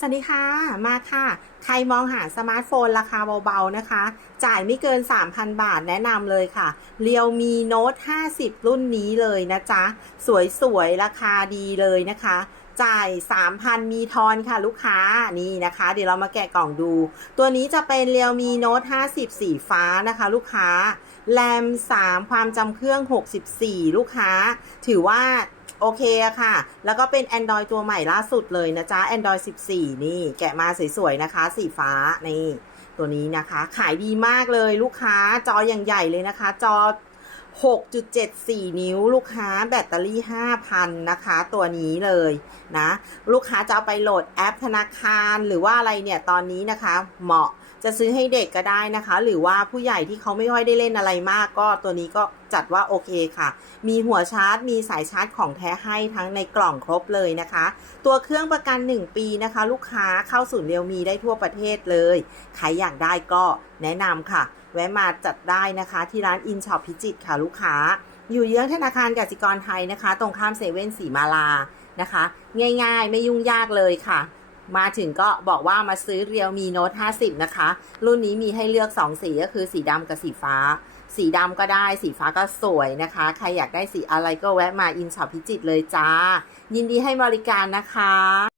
สวัสดีค่ะ มาค่ะ ใครมองหาสมาร์ทโฟนราคาเบาๆนะคะ จ่ายไม่เกิน 3,000 บาทแนะนำเลยค่ะ เรียวมีโน้ต50 รุ่นนี้เลยนะจ๊ะ สวยๆ ราคาดีเลยนะคะ จ่าย 3,000 มีทอนค่ะลูกค้า นี่นะคะ เดี๋ยวเรามาแกะกล่องดู ตัวนี้จะเป็นเรียวมีโน้ต50 สีฟ้านะคะลูกค้า แรม 3 ความจำเครื่อง 64 ลูกค้า ถือว่า โอเคอะค่ะ แล้วก็เป็น Android ตัวใหม่ล่าสุดเลยนะจ๊ะ Android 14 นี่ แกะมาสวยๆนะคะ สีฟ้า นี่ ตัวนี้นะคะ ขายดีมากเลยลูกค้าจออย่างใหญ่เลยนะคะ จอ 6.74 นิ้วลูกค้าแบตเตอรี่ 5,000 นะคะ ตัวนี้เลยนะ ลูกค้าจะเอาไปโหลดแอปธนาคารหรือว่าอะไรเนี่ย ตอนนี้นะคะ เหมาะจะซื้อให้เด็กก็ได้นะคะ หรือว่าผู้ใหญ่ที่เขาไม่ค่อยได้เล่นอะไรมากก็ตัวนี้ก็จัดว่าโอเคค่ะ มีหัวชาร์จ มีสายชาร์จของแท้ให้ทั้งในกล่องครบเลยนะคะ ตัวเครื่องประกัน 1 ปีนะคะ ลูกค้าเข้าศูนย์เรียวมีได้ทั่วประเทศเลย ใครอยากได้ก็แนะนำค่ะ แวะมาจัดได้นะคะที่ร้านอินช็อปพิจิตค่ะลูกค้า อยู่เยื้องธนาคารกสิกรไทยนะคะ ตรงข้ามเซเว่นสีมาลานะคะ ง่าย ๆ ไม่ยุ่งยากเลยค่ะ มาถึงก็บอกว่ามาซื้อเรียวมีโน้ต50 นะคะ รุ่นนี้มีให้เลือก 2 สีก็คือสีดำกับสีฟ้า สีดำก็ได้ สีฟ้าก็สวยนะคะ ใครอยากได้สีอะไรก็แวะมาอินช็อปพิจิตรเลยจ้า ยินดีให้บริการนะคะ